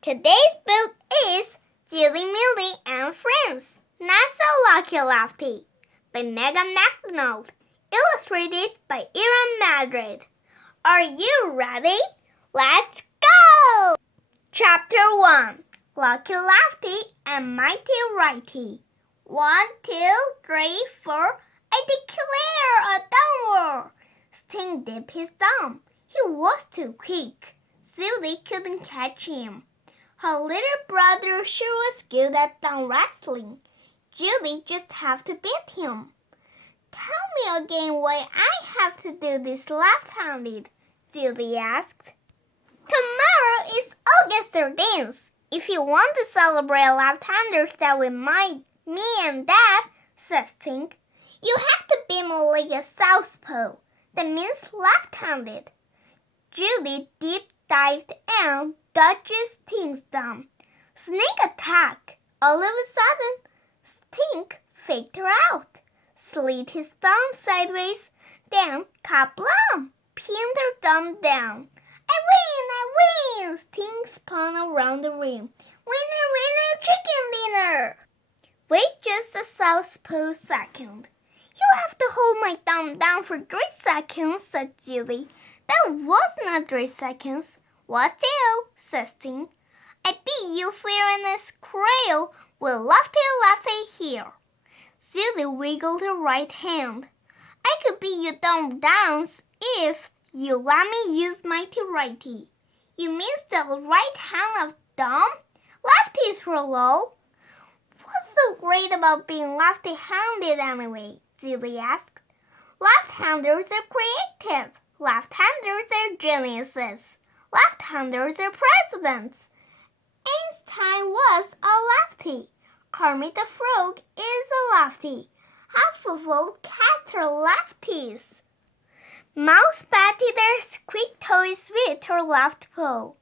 Today's book is Judy, Millie, and Friends. Not So Lucky Lefty by Megan MacDonald. Illustrated by Erin Madrid. Are you ready? Let's go! Chapter 1 Lucky Lefty and Mighty Righty. 1, 2, 3, 4. I declare a downward. Sting dipped his thumb. He was too quick. Judy couldn't catch him. Her little brother sure was good at thumb wrestling. Judy just have to beat him. Tell me again why I have to do this left-handed, Judy asked. Tomorrow is August 13th. If you want to celebrate left-handers Day with me and Dad, says Tink, you have to be more like a southpaw. That means left-handed. Judy deep-dived and dodges Tink's thumb. Sneak attack. All of a sudden, Tink faked her out, slid his thumb sideways, then kablam, pinned her thumb down. I win! Tink spun around the room. Winner, winner, chicken dinner! Wait just a southpaw second. You have to hold my thumb down for 3 seconds, said Judy. That was not 3 seconds. What do? Says Tink. I beat you fair and square with Lefty here. Judy wiggled her right hand. I could beat you thumb downs if you let me use Mighty Righty. You mean the right hand of thumb? Lefties roll low. What's so great about being lefty-handed anyway? Judy asked. Left-handers are creative. Left-handers are geniuses. Left-handers are presidents. Einstein was a lefty. Kermit the Frog is a lefty. Half of all cats are lefties. Mouse batted their squeak toys with her left paw.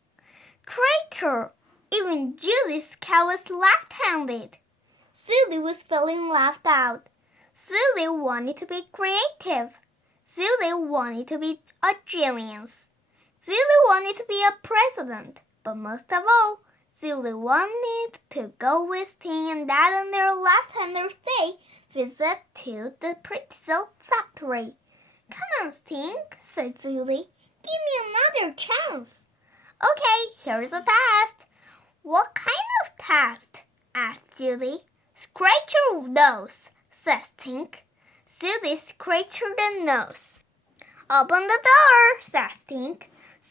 Traitor! Even Judy's cat was left-handed. Judy was feeling left out. Judy wanted to be creative. Judy wanted to be a genius. Judy wanted to be a president. But most of all, Judy wanted to go with Tink and Dad on their left-handers' day visit to the pretzel factory. Come on, Tink, said Judy. Give me another chance. Okay, here's a test. What kind of test? Asked Judy. Scratch your nose, says Tink. Judy scratched the nose. Open the door, says Tink.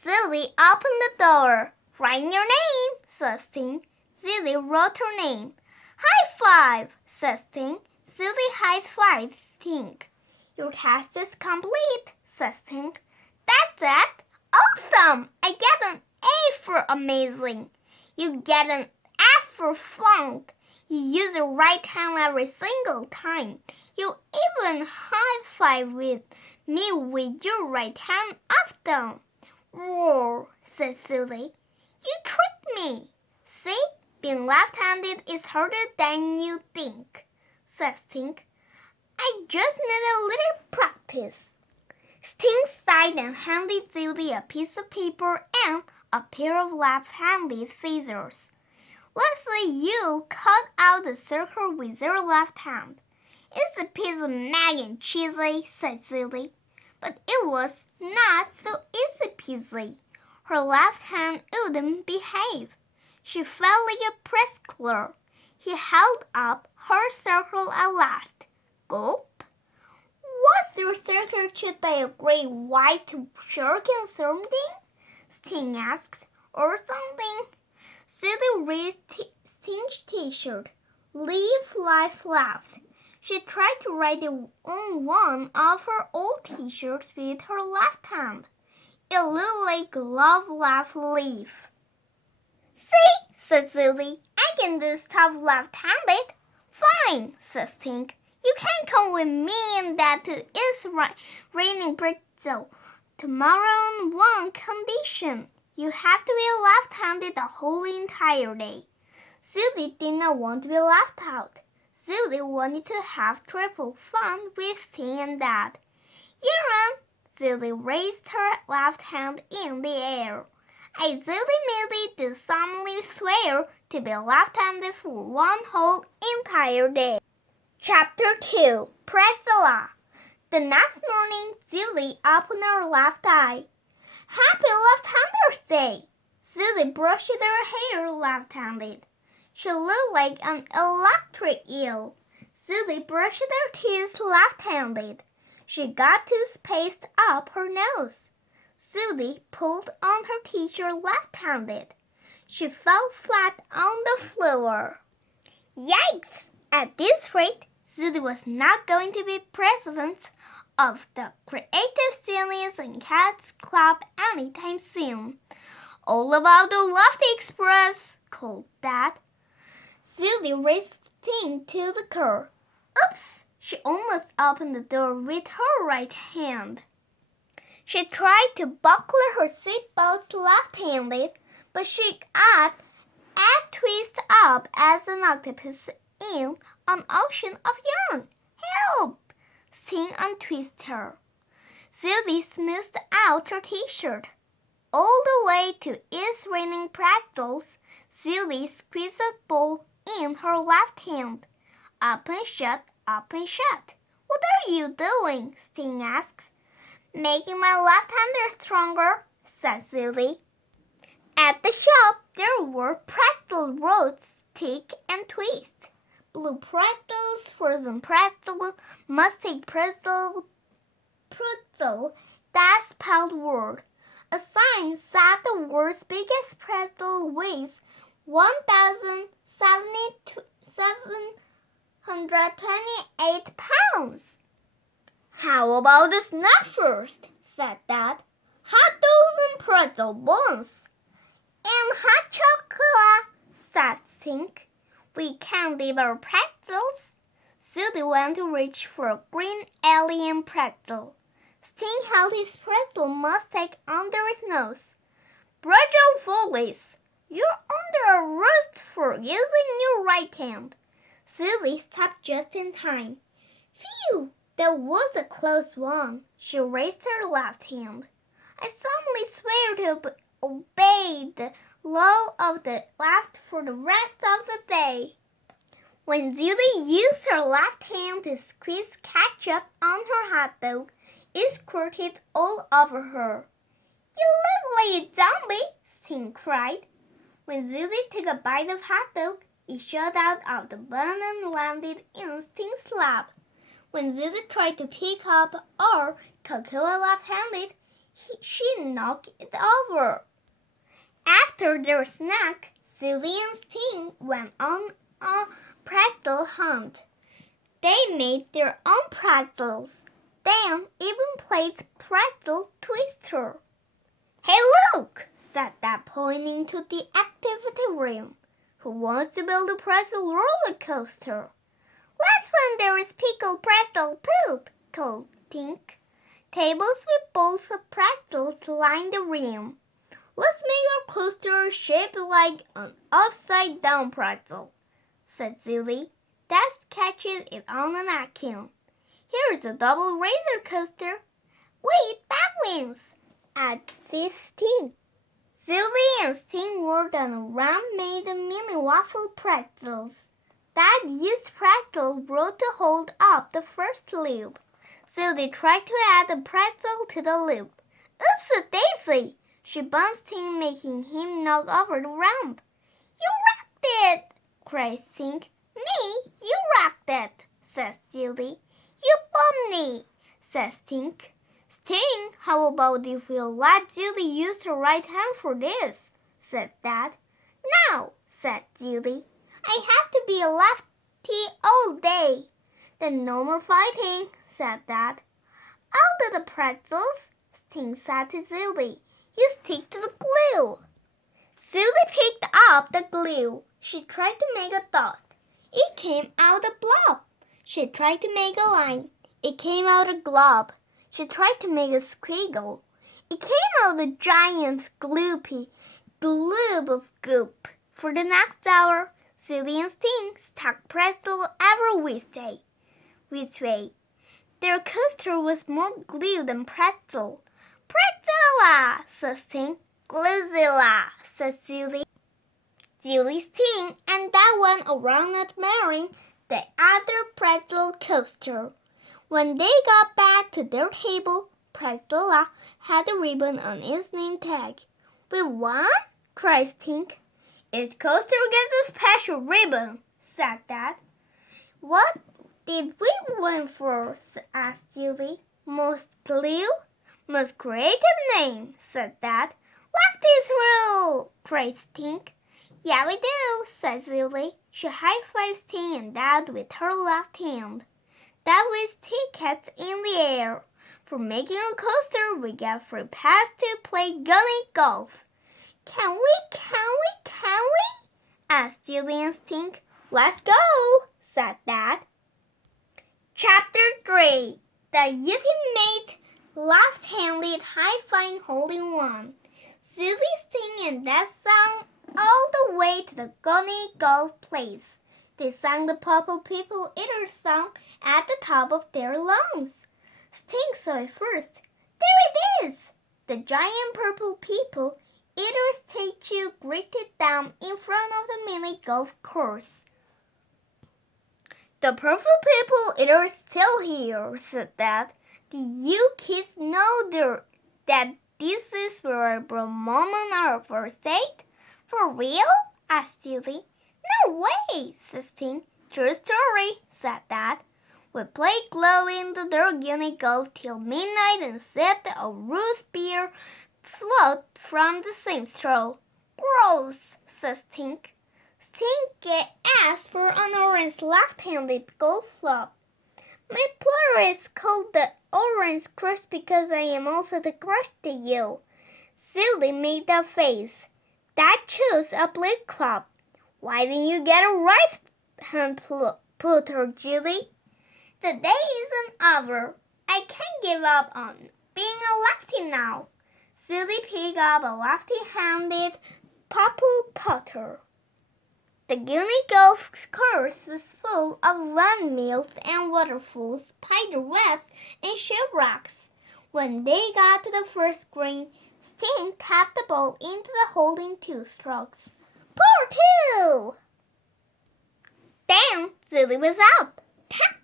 Judy opened the door. Write your name, says Tink. Judy wrote her name. High five, says Tink. Judy high-fived Tink. Your test is complete, says Tink. That's it. Awesome! I get an A for amazing. You get an F for flunked. You use your right hand every single time. You even high-five with me with your right hand up down. Roar, said Judy. You tricked me. See, being left-handed is harder than you think, says Tink. I just need a little practice. Tink sighed and handed Judy a piece of paper and a pair of left-handed scissors. Let's say you cut out the circle with your left hand. It's a piece of mac and cheesy, said Judy. But it was not so easy-peasy. Her left hand wouldn't behave. She felt like a prickler. He held up her circle at last. Gulp. Was your circle chewed by a great white shark and something? Sting asked. Or something. Judy read Sting's t-shirt. Live, life, laugh. She tried to write it on one of her old t-shirts with her left hand. It looked like love, laugh, leave. See, said Judy. I can do stuff left-handed. Fine, says Tink. You can't come with me and Dad to It's Raining Pretzel tomorrow on one condition. You have to be left-handed the whole entire day. Judy did not want to be left out. Judy wanted to have triple fun with Tink and Dad. You're on. Judy raised her left hand in the air. I Millie did solemnly swear to be left-handed for one whole entire day. Chapter 2 Pretzela. The next morning, Judy opened her left eye. Happy Left-Handers Day! Judy brushed her hair left-handed. She looked like an electric eel. Judy brushed her teeth left-handed. She got toothpaste up her nose. Judy pulled on her t-shirt left-handed. She fell flat on the floor. Yikes! At this rate, Judy was not going to be president of the Creative Sillies and Cats Club anytime soon. All about the Lefty Express, called Dad. Judy raced to the car. Oops! She almost opened the door with her right hand. She tried to buckle her seatbelts left-handed, but she got twisted up as an octopus in an ocean of yarn. Help! Sting untwisted her. Judy smoothed out her t-shirt. All the way to It's Raining Pretzels, Judy squeezed a ball in her left hand. Up and shut, up and shut. What are you doing? Sting asked. Making my left-hander stronger, said Judy. At the shop, there were pretzel rolls, thick and twist. Blue pretzels, frozen pretzel, mustard pretzel, that spelled word. A sign said the world's biggest pretzel weighs 1,728 pounds. How about the snack first? Said Dad. Hot dogs and pretzel buns. And hot chocolate, said Stink. We can't leave our pretzels. Judy went to reach for a green alien pretzel. Sting held his pretzel mustache under his nose. Bridal Follies, you're under arrest for using your right hand. Judy stopped just in time. Phew, that was a close one. She raised her left hand. I solemnly swear to obey the law of the left for the rest of the day. When Judy used her left hand to squeeze ketchup on her hot dog, it squirted all over her. You look like a zombie, Sting cried. When Judy took a bite of hot dog, it shot out of the bun and landed in Sting's lap. When Judy tried to pick up our cocoa left-handed, she knocked it over. After their snack, Judy and Sting went on a pretzel hunt. They made their own pretzels, then even played pretzel twister. Hey, look, said Dad, pointing to the activity room. Who wants to build a pretzel roller coaster? Let's when there is pickled pretzel poop, called Tink. Tables with bowls of pretzels line the room. Let's make our coaster shaped like an upside-down pretzel, said Judy. Dad catches it on a napkin. Here's a double razor coaster. Wait, that wins, added Sting. Judy and Sting worked on a round-made mini waffle pretzels. Dad used pretzel roll to hold up the first loop. Judy tried to add a pretzel to the loop. Oops-a-daisy! She bumped Sting, making him knock over the ramp. You rocked it! cried Sting. Me? You rocked it, says Judy. You bumped me, says Sting. Sting, how about if we let Judy use her right hand for this, said Dad. No, said Judy. I have to be a lefty all day. Then no more fighting, said Dad. I'll do the pretzels, Sting said to Judy. You stick to the glue. Judy picked up the glue. She tried to make a dot. It came out a blob. She tried to make a line. It came out a glob. She tried to make a squiggle. It came out a giant gloopy globe of goop. For the next hour, Judy and Sting stuck pretzel every which way. Their coaster was more glue than pretzel. Pretzela, said Sting. Gluzilla, said Judy. Judy, Sting, and Dad went around admiring the other pretzel coaster. When they got back to their table, Pretzela had a ribbon on its name tag. "We won?" cried Sting. "Each coaster gets a special ribbon," said Dad. "What did we win for?" asked Judy. "Most glue?" "Most creative name," said Dad. "Lefty's rule!" cried Sting. "Yeah, we do," said Judy. She high-fived Sting and Dad with her left hand. That was tickets in the air. "For making a coaster, we get free pass to play gully golf." Can we? asked Judy and Sting. "Let's go," said Dad. Chapter 3. The Ultimate Left-Handed High-Flying Hole-in-One. Judy, Sting, and Dad sang all the way to the gully golf place. They sang the Purple People Eater song at the top of their lungs. Sting saw it first. There it is! The giant Purple People Eater statue gritted down in front of the mini golf course. "The Purple People Eater is still here," said Dad. "Do you kids know that this is where I brought Mom on our first date?" "For real?" asked Judy. "No way," said Sting. "True story," said Dad. "We played glow in the Durguni Golf till midnight and sipped a root beer float from the same straw." "Gross," said Sting. Sting asked for an orange left-handed golf club. "My platter is called the Orange Crush because I am also the crush to you." Judy made a face. "Dad chose a blue club. Why didn't you get a right-hand putter, Judy?" "The day isn't over. I can't give up on being a lefty now." Judy picked up a lefty-handed purple putter. The Gully golf course was full of windmills and waterfalls, spider webs, and shipwrecks. When they got to the first green, Sting tapped the ball into the hole in 2 strokes. "Pour 2!" Then Judy was up. Tap!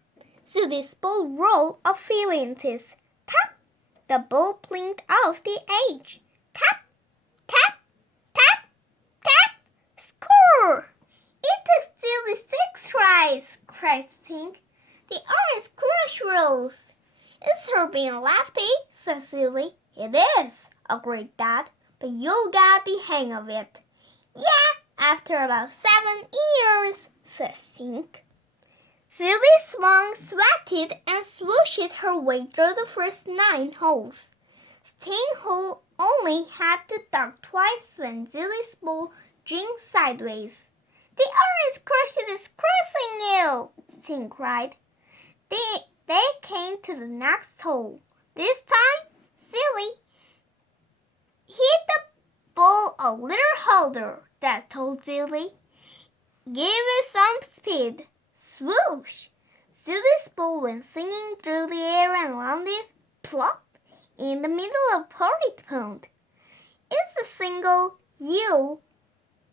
Judy's ball rolled a few inches. Tap! The ball blinked off the edge. Tap! Tap! Tap! Tap! Score! "It took Judy 6 tries," cried Sting. "The Orange Crush rules." "It's her being lefty," said Judy. "It is," agreed Dad, "but you'll get the hang of it." "Yeah, after about 7 years," said Sting. Judy swung, sweated, and swooshed her way through the first 9 holes. Sting only had to duck twice when Judy's ball jinked sideways. "The Orange Crush is crushing you!" Sting cried. They came to the next hole. This time, Judy hit the ball a little harder, Dad told Judy. "Give it some speed." Swoosh! Judy's ball went singing through the air and landed plop in the middle of Porridge Pond. "It's a single. You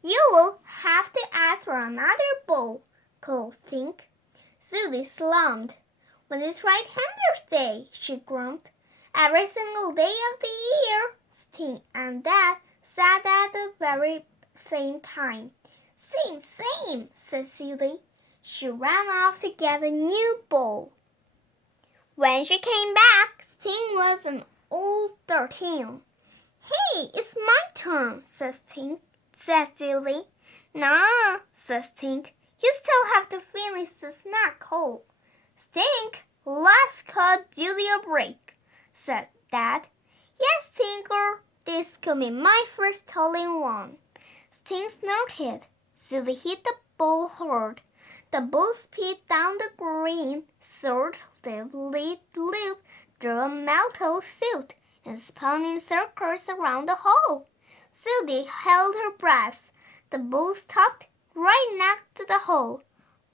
will have to ask for another ball," called Sting. Judy slumped. "When it's right-handers' day," she groaned. "Every single day of the year." Sting and Dad said at the very same time. "Same, said Judy. She ran off to get a new ball. When she came back, Sting was an old 13. "Hey, it's my turn," said Judy. "Nah," said Sting. "You still have to finish the snack hole." "Sting, let's cut Judy a break," said Dad. "Yes, Tinker, this could be my first hole-in-one." Sting snorted. Judy hit the ball hard. The ball sped down the green, soared loop through a metal chute, and spun in circles around the hole. Judy held her breath. The ball stopped right next to the hole.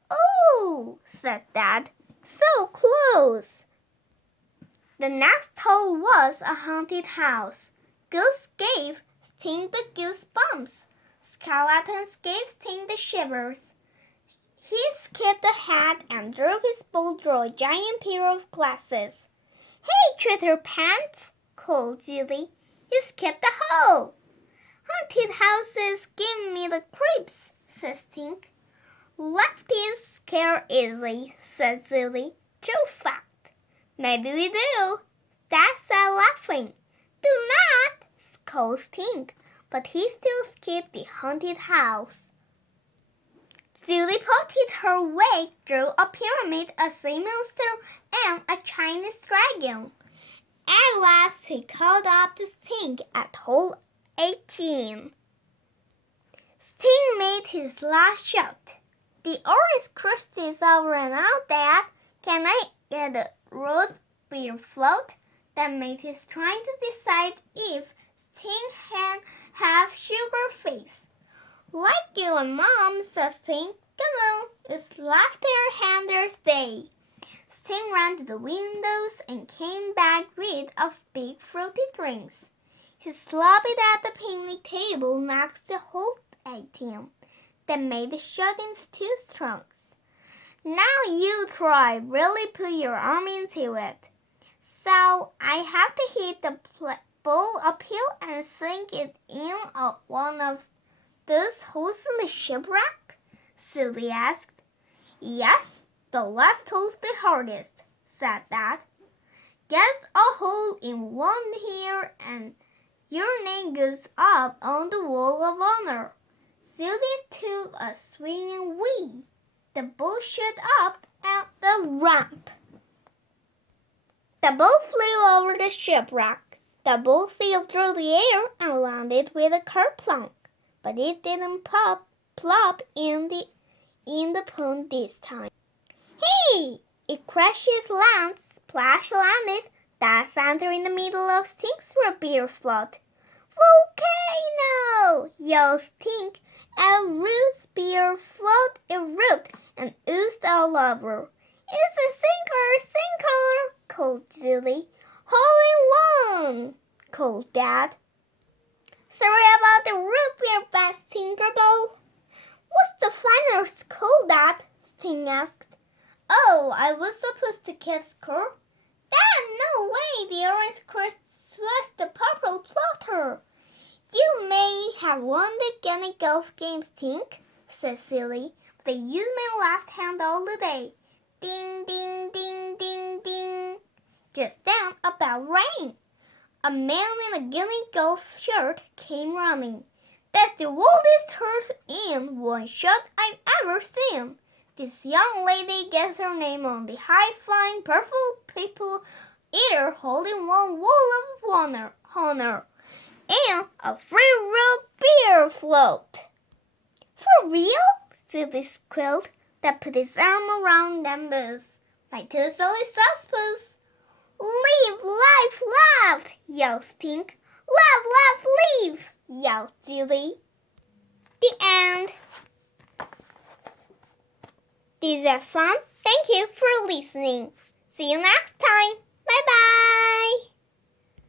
"Oh," said Dad. "So close." The next hole was a haunted house. Ghosts gave Stink the goosebumps. Skeletons gave Stink the shivers. He skipped ahead and drove his boat through a giant pair of glasses. Hey, Twitter Pants, called Judy. You skipped the hole. Haunted houses give me the creeps, said Stink. Lefty's scare easy, said Judy. True fact. Maybe we do. Dad said, laughing. Do not, scolded Stink, but he still skipped the haunted house. Judy potted her way through a pyramid, a sea monster, and a Chinese dragon. At last, she caught up to Stink at hole 18. Stink made his last shot. The orange crust is over and out, Dad. Can I get a root beer float? That made his trying to decide if Stink can have sugar face. Like you and Mom, said Stink. Come on, it's left-handers' day. Stink ran to the windows and came back with a big fruity drinks. He slopped at the picnic table next to hole 18. That made the shot into 2 strokes. Now you try, really put your arm into it. So I have to hit the ball uphill and sink it in one of those holes in the shipwreck? Sylvie asked. Yes, the last hole's the hardest, said Dad. Get a hole in one here and your name goes up on the wall of honor. Sylvie took a swinging wee. The ball shot up at the ramp. The ball flew over the shipwreck. The ball sailed through the air and landed with a kerplunk, but it didn't plop in the pond this time. Hey! It crashed, landed, splash landed. Dad centered in the middle of Stink's beer float. Volcano! Yelled Stink. A root beer float erupted and oozed all over. It's a sinker, called Judy. Hole in one, called Dad. Sorry about the root beer, bad Tinkerbell. What's the finals called, Dad? Stink asked. Oh, I was supposed to keep score. Dad, no way, the orange crust was the purple plotter. You may have won the Guinea golf game, Stink, said Silly, but I used my left hand all the day. Ding, ding, ding, ding, ding. Just then, a bell rang. A man in a Guinea golf shirt came running. That's the wildest horse in one shot I've ever seen. This young lady gets her name on the high-flying purple people eater holding one wall of honor and a free root beer float. For real? Silly squealed. That put his arm around them both. My 2 silly suspense. Live, life, laugh, yelled Stink. Laugh, laugh, leave, yelled Judy. The end. These are fun. Thank you for listening. See you next time. Bye-bye.